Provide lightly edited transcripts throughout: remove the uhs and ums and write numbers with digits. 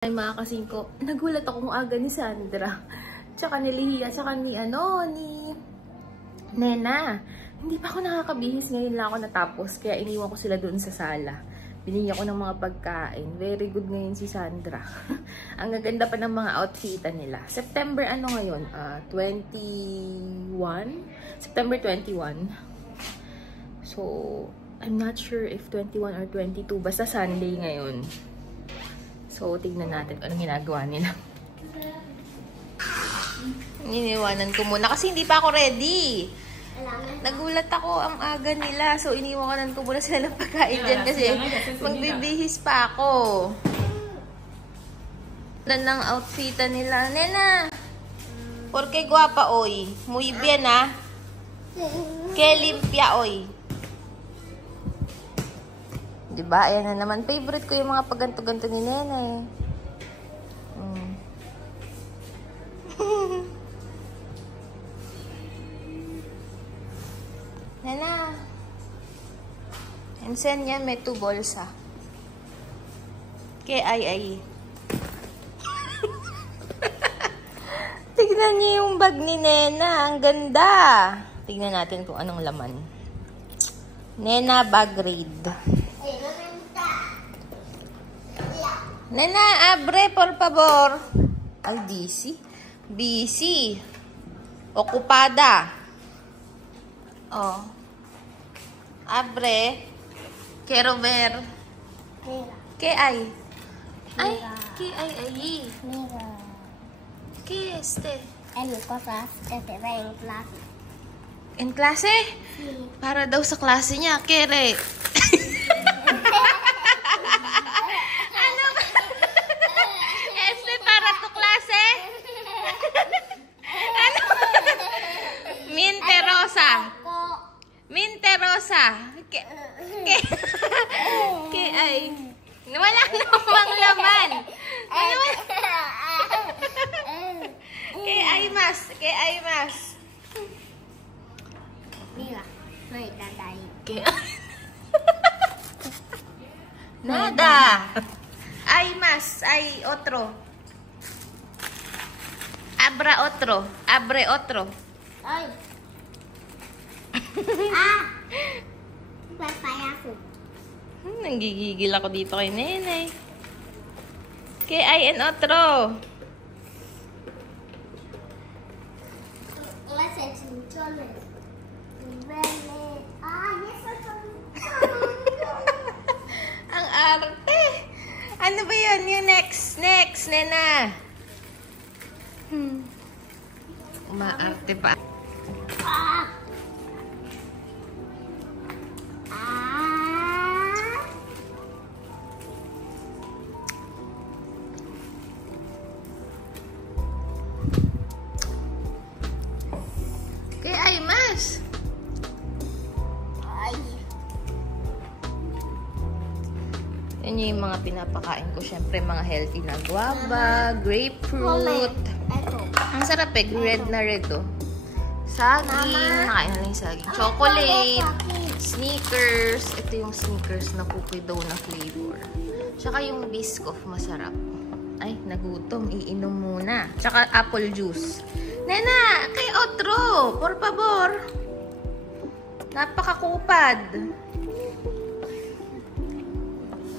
Ay mga kasingko, nagulat ako kung aga ni Sandra. Tsaka ni Lihia, tsaka ni Nena. Hindi pa ako nakakabihis, ngayon lang ako natapos. Kaya iniwan ko sila doon sa sala. Binigyan ko ng mga pagkain. Very good ngayon si Sandra. Ang gaganda pa ng mga outfitan nila. September ano ngayon? 21? September 21. So, I'm not sure if 21 or 22. Basta Sunday ngayon. So, tignan natin kung anong ginagawa nila. Iniwanan ko muna kasi hindi pa ako ready. Nagulat ako ang aga nila. So, iniwanan ko muna sila ng pagkain dyan kasi magbibihis pa ako. Lan ng outfitan nila. Nena! Porque guapa, oy. Muy bien, ah. Que limpia, oy. Diba? Ayan na naman. Favorite ko yung mga pagganto-ganto ni Nena eh. Nena. Enseña me tu bolsa. ¿Qué hay ahí? Tignan niyo yung bag ni Nena. Ang ganda. Tignan natin kung anong laman. Nena bag raid. Nena, abre, por favor. Ay, busy. Busy. Ocupada. Oh. Abre. Quiero ver. ¿Qué hay? Ay, ¿qué hay allí? Mira. ¿Qué es este? En mi cosas que se ve en clase. En klase? Sí. Para daw sa klase niya. Kere. Minte rosa. Que ay. Wala namang laman. Que ay mas. Que ay mas. Mira, no hay nada ahí. Que nada. Hay más. Hay otro. Abra otro. Abre otro. Ay. Papayaso. Nanggigigil ako dito kay Nenay. Que hay en otro. Ese es un chole. Eso son. Ang arte. Ano ba yun? Yung next, Nena. Umaarte pa. ¿Qué hay más? Ay. Yan yung mga pinapakain ko. Siyempre, mga healthy na guava, grapefruit. Ito. Ang sarap eh. Red na red oh. Saging. Nakain na lang yung saging. Chocolate. Snickers. Ito yung Snickers na cookie dough na flavor. Tsaka yung Biscoff. Masarap. Ay, nagutom. Iinom muna. Tsaka apple juice. Nena, kay otro. Por favor. Napakakupad.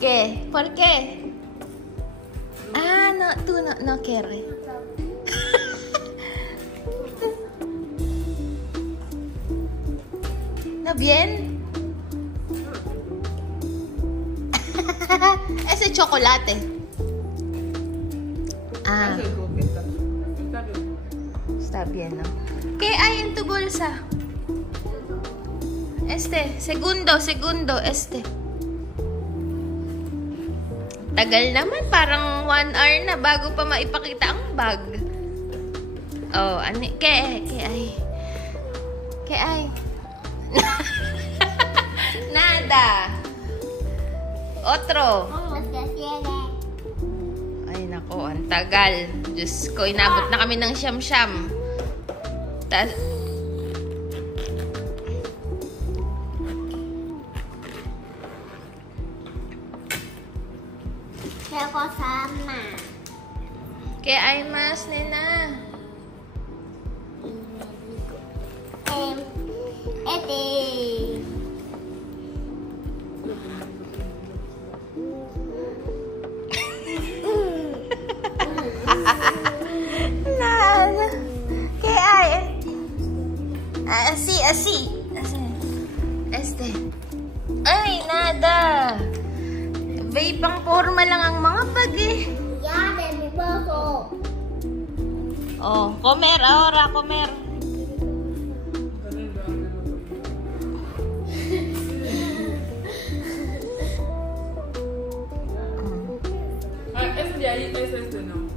¿Qué? ¿Por qué? Ah, no, tú no quieres. ¿No bien? Ese chocolate. Ah. Está bien, ¿no? ¿Qué hay en tu bolsa? Segundo, este. Tagal naman, parang 1 hour na bago pa maipakita ang bag. Oh, ¿qué hay? ¿Qué hay? Nada. Otro. Ay, nako, ang tagal. Diyos ko, inabot na kami ng siyam-siyam. Kaya ko sama. ¿Qué hay más, nena? Nada. ¿Qué hay? Así. Ay, nada. Vape pang forma lang ang mga bag eh. Oh, comer ahora, comer. ¿Es de ahí? ¿Es este, no?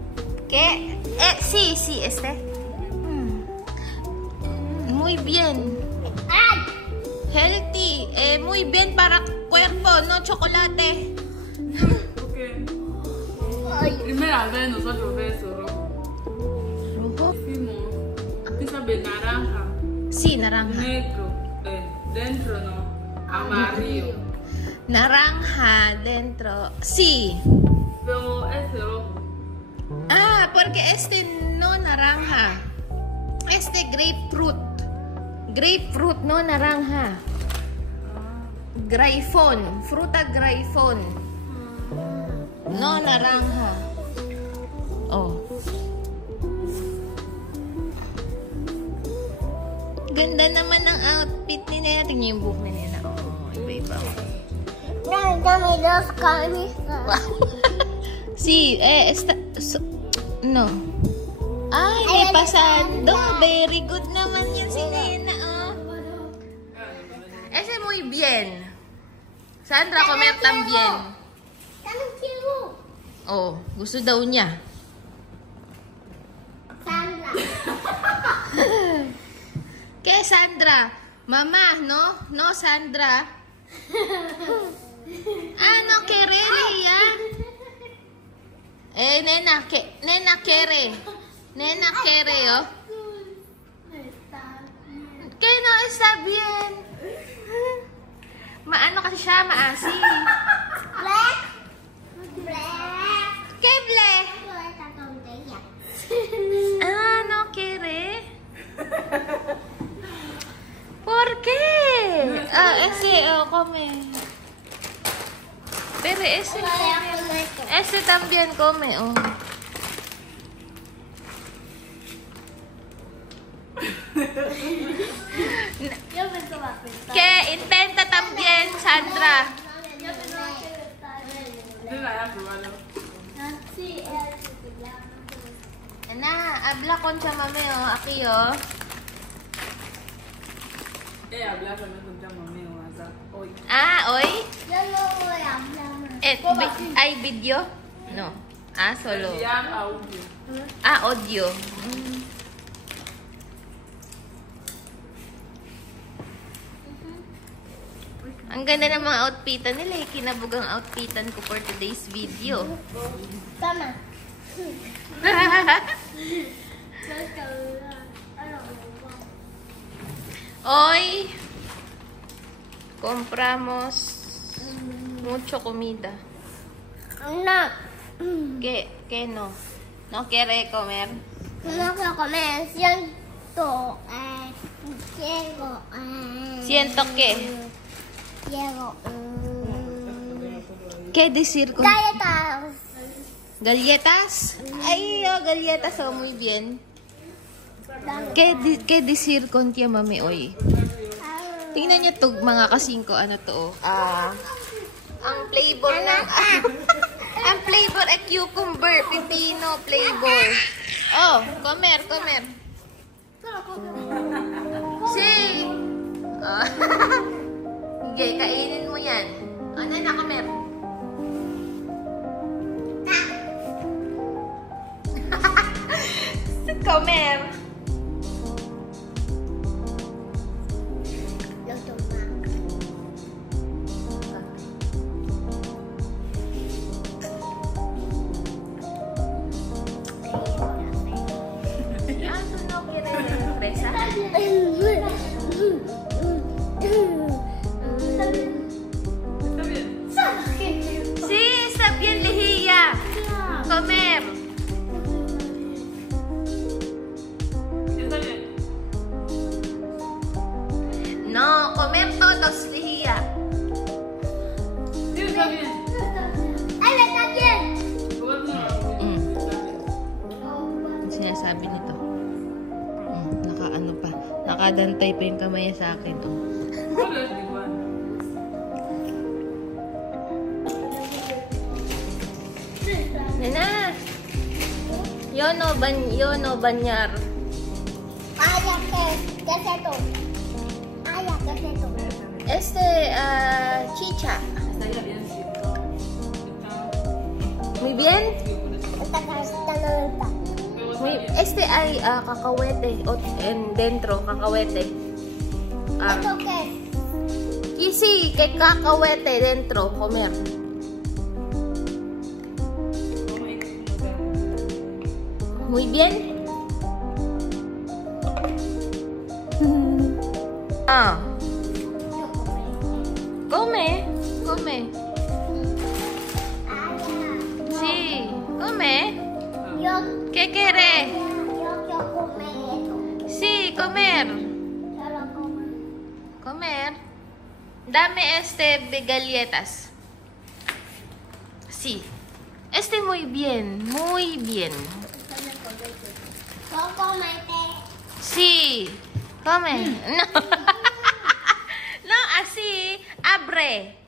¿Qué? Sí, este. Muy bien. Healthy. Muy bien para cuerpo, no chocolate. Okay. Primera vez nosotros vemos eso rojo. ¿Rojo? Aquí sabe naranja. Sí, naranja. Negro. Dentro no. Amarillo. Naranja dentro. Sí. Pero este rojo. Ah, porque este no naranja. Este grapefruit. Grapefruit, no naranja. Graifon. Fruta graifon. No naranja. Oh. Ganda naman ng outfit ni Nena. Tingnan yung buhok ni Nena. Oh, iba-iba. Sí, no. Ay, may pasando. Very good naman yan si Nena, oh. Ese muy bien. Sandra, comer también. Oh, gusto daw niya. ¿Qué, Sandra? Mamá, ¿no? No, Sandra. Ah, no quiere ella. Nena, nena quiere. Nena quiere, oh. ¿Qué no está bien? Maano kasi siya, maasi. ¿Qué ble? Ah, no quiere. ¿Por qué? Ah, ese, come. Pero ese también come, oh. ¿Qué? Intenta también, Sandra. Hindi na yan, probado. Ana, habla con siya mami, oh. Aki, oh. Habla kami kung siya mamaya wasa. Oy. Ah, hoy? Ay, video? No. Ah, solo. Yan, audio. Ah, audio. Ang ganda ng mga outfitan nila. Kinabog ang outfitan ko for today's video. Tama. Hoy, compramos mucho comida. No. ¿Qué no? ¿No quiere comer? No quiero comer. Siento que. Quiero. ¿Qué decir con Galletas. galletas? Ay, oh, galletas, oh, muy bien. ¿Qué decir con tía mami hoy? Tingnan niyo to, mga kasingko, ano to, ang flavor ng, ang flavor ay cucumber, pipino flavor. Oh, comer. Si! Oh. Okay, kainin mo yan. Ano na, comer? Comer. Sí, está bien, Lejía. Comer. Nakadantay pa yung kamay niya sa akin. Oh. Wala, di ba? Nena! Yono Banyar. Ayak ¿qué es esto? Ayak, ¿qué es esto? Chicha. Saya bien, sí. Muy bien? Esta canasta. Muy, ay cacahuete. En dentro, cacahuete. ¿Esto qué es? Y sí, que cacahuete dentro, comer. Muy bien. Ah. Come. Sí, come. Yo ¿Qué quiere? quiero comer esto. Sí, comer. Yo lo como. Comer. Dame de galletas. Sí. Muy bien, muy bien. ¿Puedo comerte? Sí. Come. No. No, así. Abre.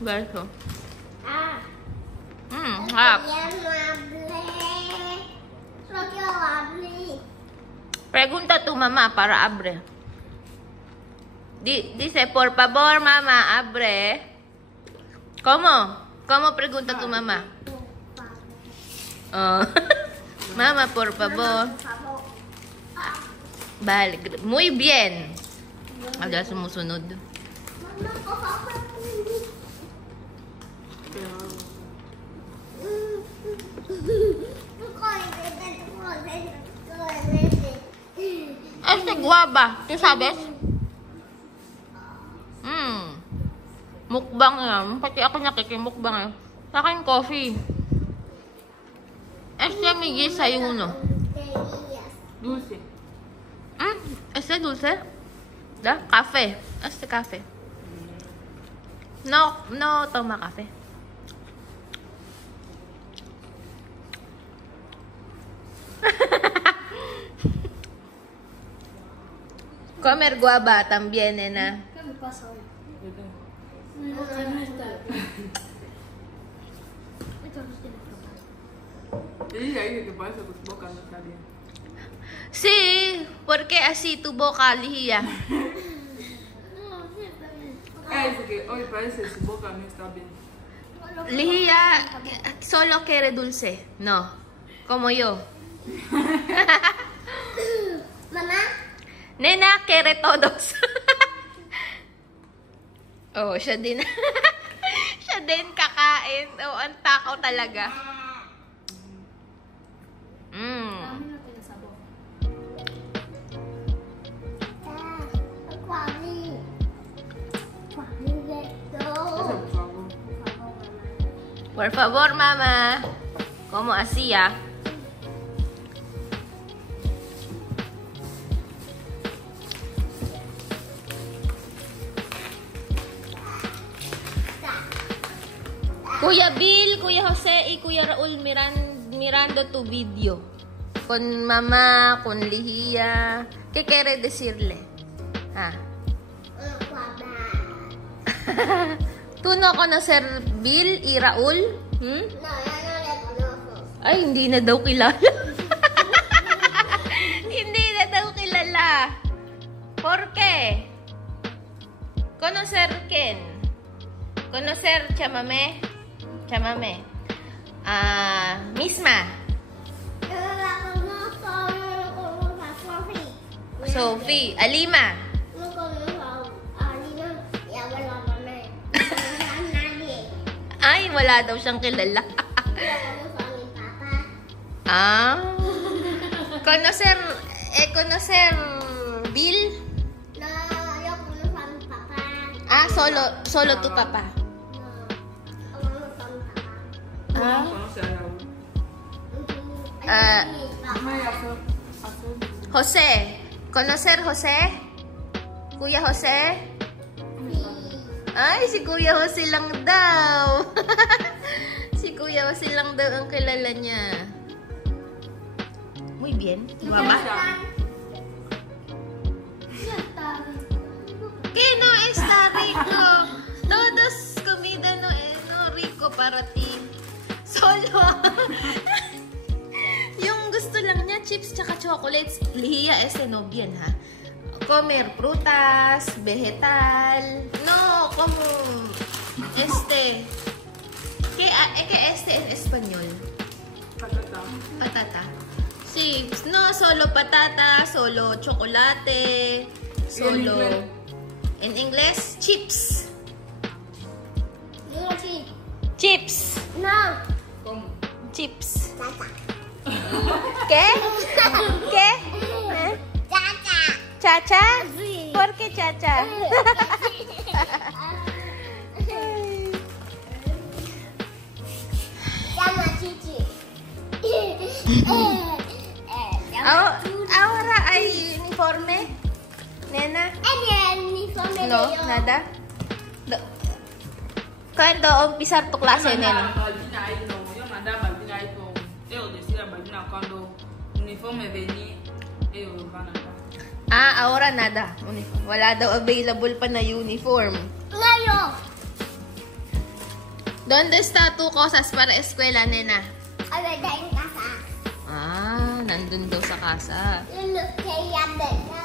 Beso. Ah. Hap. Ya no hablé. Solo quiero hablar. Pregunta tu mamá para abre. Dice, por favor, mamá, abre. ¿Cómo? ¿Cómo pregunta tu mamá? Oh. Mamá, por favor. Por favor. Vale, muy bien. Ada sumusunod. Mama, por favor. Guava. ¿Qué sabes? Mukbang yan. Pati ako nakikimukbang yan. Sa akin, coffee. Mi desayuno. Dulce. Dulce? ¿Da? Café. Café. No toma café. Comer guava también, nena. ¿Qué me pasa hoy? Te dije ahí que parece que tu boca no está bien. Sí, porque así tu boca lija. Dice que hoy parece que su boca no está bien. Lija solo quiere dulce. No, como yo. Mamá, Nena quiere todos. Oh, siya din. Siya din kakain. Oh, ang takaw talaga. Por favor, mamá. ¿Cómo hacía? Kuya Bill, Kuya Jose, y Kuya Raul mirando tu video. Con mamá, con Lihia. ¿Qué quiere decirle? Ah. ¿Tú no conocer Bill y Raul? no, yo no le conozco. Ay, hindi na daw kilala. Hindi na daw kilala. ¿Por qué? ¿Conocer quién? ¿Conocer chamame? Chamame. Misma. Yo no la conozco, no conozco a Sophie. Sophie. Alima. No conozco a Lina y a la mamá. No conozco a nadie. Ay, wala daw siyang kilala. Yo conozco a mi papá. Conocer Bill? No, yo conozco a mi papá. Solo tu papá. No, conozco a mi papá. Conoce a Raúl. Mamá y Azul. Jose. ¿Conocer Jose? Kuya Jose? Ay, si Kuya Jose lang daw. Si Kuya Wasil lang daw ang kilala niya. Muy bien. Mama? Que no está rico. Todos comida no rico para ti. Solo. Yung gusto lang niya, chips tsaka chocolates. Lihiya no bien, ha? Comer frutas, vegetal. No, como ¿Qué en español? Patata. Patata. Sí, no, solo patata, solo chocolate, solo... En inglés, chips. Chips. No. ¿Cómo? Chips. Tata. ¿Qué? ¿Qué? Tata. ¿Chacha? Sí. ¿Por qué chacha? Llama Chichi. Ahora hay uniforme, nena. No, nada. ¿Cuándo empezar tu clase, nena? Yo mandaba Balbina ahí con... Ellos decían Balbina cuando uniforme venía, ellos van a dar. Ah, ahora nada. Wala daw available pa na uniform. Ngayon. ¿Dónde está tu cosas para eskwela, nena? Ay, dahil ka sa Ah, nandun daw sa casa. Luluk kaya bella.